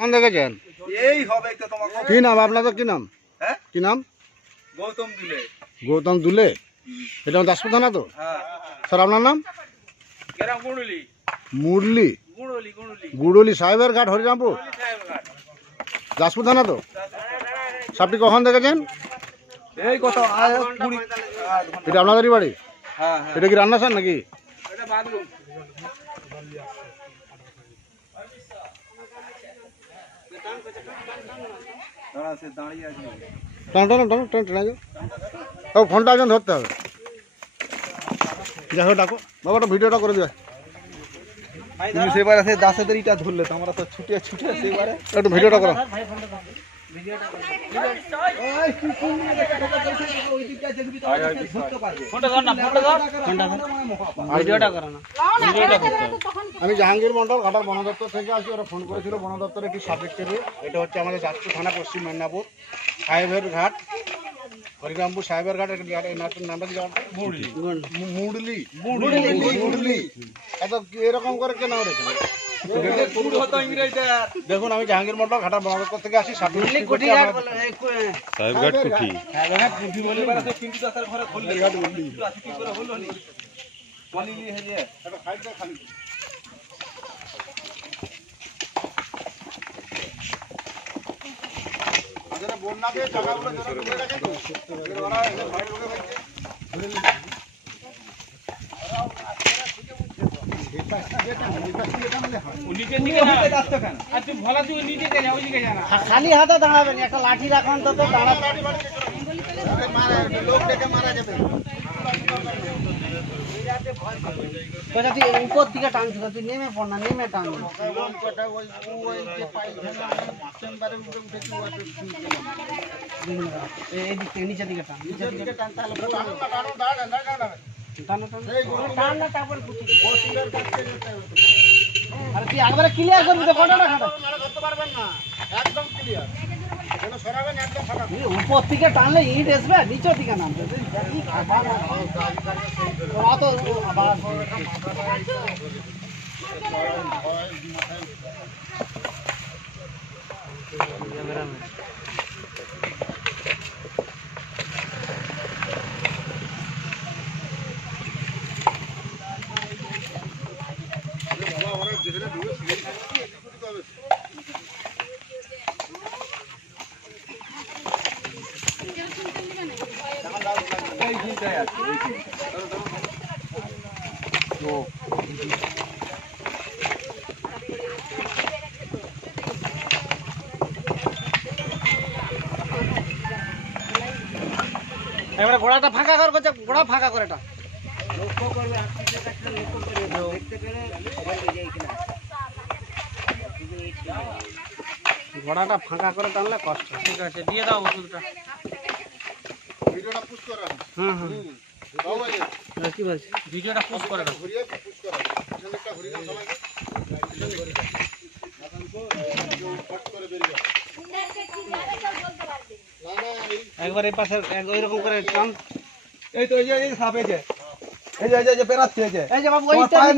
কখন দেখেছেন এই হবে তো তোমাকে কি নাম আপনাদের কি নাম? হ্যাঁ? কি নাম? গৌতম দিলে। গৌতম দুলে? এটা দাসপুর থানা তো? হ্যাঁ। স্যার আপনার নাম? মুরলি। গুড়ুলি গুড়ুলি গুড়লি সাহেবের ঘাট হরিরামপুর? দাসপুর থানা তো? সাপটি কখন দেখেছেন এই কত এটা আপনাদেরই বাড়ি? হ্যাঁ হ্যাঁ। এটা কি রান্না স্যার নাকি? টানো টানো টানো টানো যাও ও ফোনটা একজন ধরতে হবে। যাই হোক ডাকো। বাবাটা ভিডিওটা করে দেবে। তুমি সেবারে সে দাসেদের ইটা ধরলে তো আমরা তো ছুটে ছুটে সেবারে একটু ভিডিওটা করো। আমি জাহাঙ্গীর মন্ডল ঘাটার বন দপ্তর থেকে আসি ওরা ফোন করেছিল বন দপ্তরে একটি সাবজেক্টে নিয়ে এটা হচ্ছে আমাদের যাজপুর থানা পশ্চিম মেদিনীপুর। সাহেবের ঘাট হরিরামপুর সাহেবের ঘাট নামটা কি জানো? মুডলি মুডলি এত এরকম করে কেন রেখে দেখুন আমি জাহাঙ্গীর মন্ডল বন দপ্তর থেকে আসি সাহেবঘাট কুঠি। যারা বন্যাতে জায়গাগুলো খালি হাতে দাঁড়াবেন একটা লাঠি রাখুন তো দাঁড়াবেন লোক ডেকে মারা যাবে কোথা তুই উপর দিকে টানছি তুই নেমে পড় না নেমে টান। এই দিক থেকে নিচের দিকে টান নিচের দিকে টান। তাহলে টানো টানো। টান না তারপরে। আরে তুই একবারে ক্লিয়ার করবি তো কটাটা খাটা। একদম ক্লিয়ার সরাবেন একদম এই উপর থেকে টানলে ইট আসবে নিচের দিকে নামবে। অত আবার এবারে গোড়াটা ফাঁকা কর করছে গোড়া ফাঁকা করে এটা। গোড়াটা ফাঁকা করে টানলে কষ্ট। ঠিক আছে দিয়ে দাও ওষুধটা। পুশ করে হ্যাঁ হ্যাঁ। কি বলছি? ভিডিওটা করে ঘুরিয়ে পুশ করে ঘুরিয়ে দাও। পিছন একবার এই পাশে ওই রকম করে টান। এই তো এই যে এই যে সাপ এই যে। এই যে এই যে- এই পেরাচ্ছে এই যে। এই যে বাবু তোমার